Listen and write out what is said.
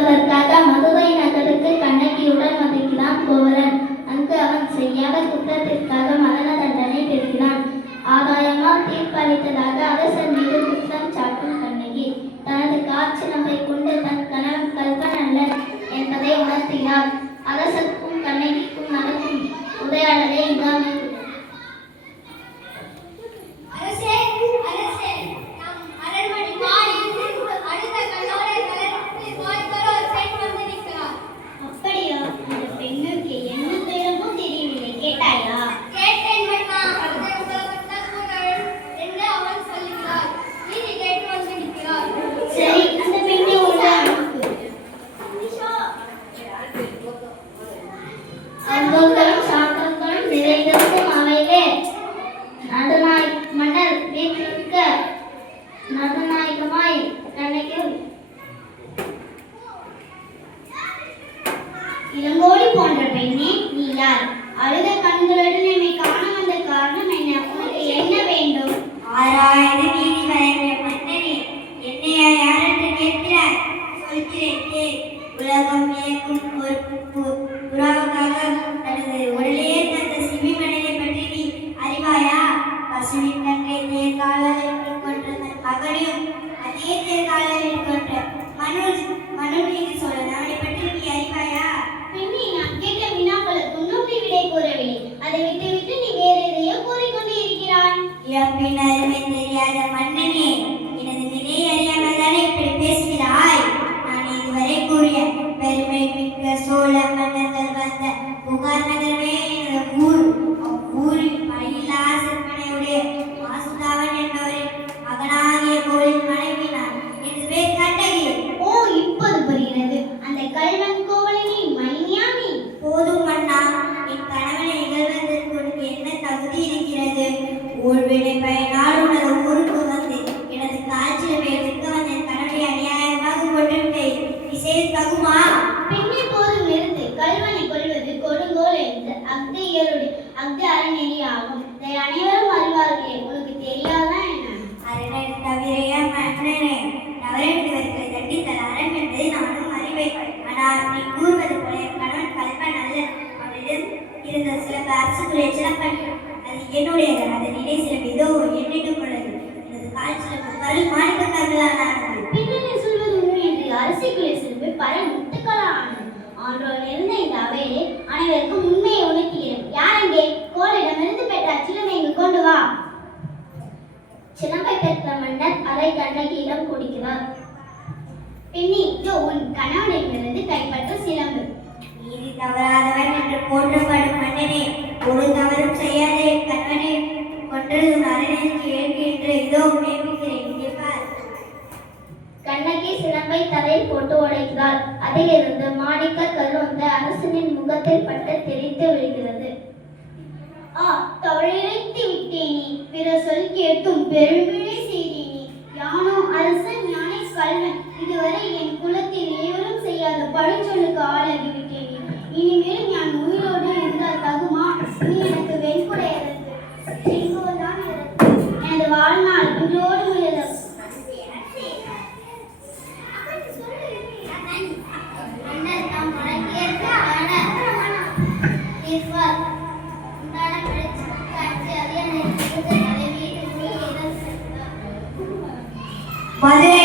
என்பதற்காக மதுரை நகருக்கு கண்ணகியுடன் வருகிறான் கோவலன். அங்கு அவன் செய்யாத குற்றத்திற்காக மரண தண்டனை பெறுகிறான். ஆதாயமா தீர்ப்பளித்ததாக அரசன் மீது குற்றம் சாட்டும் கண்ணகி தனது காற்சிலம்பை கொண்டு தன் கணவன் கல்வன் அல்லன் என்பதை உணர்த்தினார். அரசனுக்கும் கண்ணகிக்கும் நடக்கும் உரையாடலை இங்கு அமைத்துள்ளார். இளங்கோடி போன்ற பெண்ணே, நீ யார்? அழுத கண்களுடன் என்னை காண வந்த காரணம் என்ன? உனக்கு என்ன வேண்டும்? ஆராய்ந்து நீதி வழங்கிய மன்னனே, என்னையா யார் என்று கேட்கிறார்? சொல்கிறேன் கேள். உலகம் இயக்கும் ஒரு புறாவுக்காக தனது உடலையே தந்த சிவிமணனை பற்றி நீ அறிவாயா? பசுவின் தங்கை தேர்காலில் கொன்ற தன் மகனையும் அதே தேர்காலில் கொன்ற மனு மீது சொல்லலாம். அவனை பற்றி நீ அறிவாயா? பெண்ணே, நான் கேட்ட வினாக்களுக்கு இன்னும் நீ விடை கூறவில்லை. அதை விட்டுவிட்டு நீ வேற எதையோ கூறிக்கொண்டு இருக்கிறாய். இறப்பின் அருமை தெரியாத மன்னனே, எனது நிலை அறியாமல் தானே இப்படி பேசுகிறாய்? நான் இதுவரை கூறிய பெருமை மிக்க சோழ மன்னர்கள் வந்த புகார் நகரமே எனது ஊர். அவ்வூரில் படையில்லா சிற்பனையுடைய மாசுதாவன் என்பவரின் மகனாகிய கோளின் மனைவி நான். எனது பேர் கண்ணகி. ஓ, இப்போது புரிகிறது. அந்த கல்வன் கோவலனின் மனைவியா நீ? போதும் மன்னா, என் கணவனை இகழ்வதற்கு உனக்கு என்ன தகுதி இருக்கிறது? ஊழ்வினை பயனால் உனது ஊருக்கு வந்து எனது காய்ச்சலை விற்க வந்த என் கணவனை அநியாயமாக கொண்டுவிட்டேன். இசையை தகுமா? பெண்ணே, போதும் நிறுத்து. கல்வனை கொள்வது கொடுங்கோல் என்று அஃது அறநெறி ஆகும். இதை அனைவரும் அறிவார்களே, உனக்கு தெரியாதா என்ன? அரணை தவிரையா மன்னனே, தவறெடுத்தவர்களை தண்டித்தல் அறம் என்பதை நானும் அறிவேன். ஆனால் நீ கூறுவது போல என் கணவன் கல்வன் அல்ல. அவனிடம் இருந்த சிலம்பு அரசுக்குரிய சிலம்பணிகள் அது என்னுடையது. அதன் இடை சிலம்பு இதோ என்னிடம் உள்ளது. எனது கால் சிலம்பு கல் மாணிக்கத்தார்களால் ஆனது. பின்னணி சொல்வது உண்மை என்று அரசிக்குரிய சிலம்பு பல முத்துக்களால் ஆனது. ஆன்றோல் இருந்த இந்த அவையிலே அனைவருக்கும் உண்மையை உணர்த்துகிறேன். யாரெங்கே? கோலிடமிருந்து பெற்ற சிலம்பை இங்கு கொண்டு வா. சிலம்பை பெற்ற மன்னர் அதை கண்ணகியிடம் கொடுக்கிறார். பெண்ணே, இதோ உன் கணவனிடமிருந்து கைப்பற்ற சிலம்பு. நீதி தவறாதவன் என்று போற்றப்படும் மன்னனே, ஒரு தவறும் செய்யாத என் கணவனை கொன்றது உன் அரணனுக்கு ஏற்று என்று இதோ நியமிக்கிறேன். இங்கே பார். கண்ணகி சிலம்பை தலையில் போட்டு உடைக்கிறாள். அதிலிருந்து மாணிக்க கல் வந்த அரசனின் முகத்தில் பட்டு தெரித்து விடுகிறது. தவறிழைத்து விட்டேனே, பிற சொல் கேட்டும் பெருமிழை செய்தேனே. யானோ அரசன், யானை கல்வன். இதுவரை என் குலத்தில் ஏவரும் செய்யாத பழிச்சொல்லுக்கு ஆளாகி விட்டேனே. இனிமேலும் நான் உயிரோடு இருந்தால் தகுமா? நீ எனக்கு வெண்குடை எதற்கு? செங்கோல்தான் எதற்கு? எனது வாழ்நாள் உயிரோடு உள்ளது. மதுரை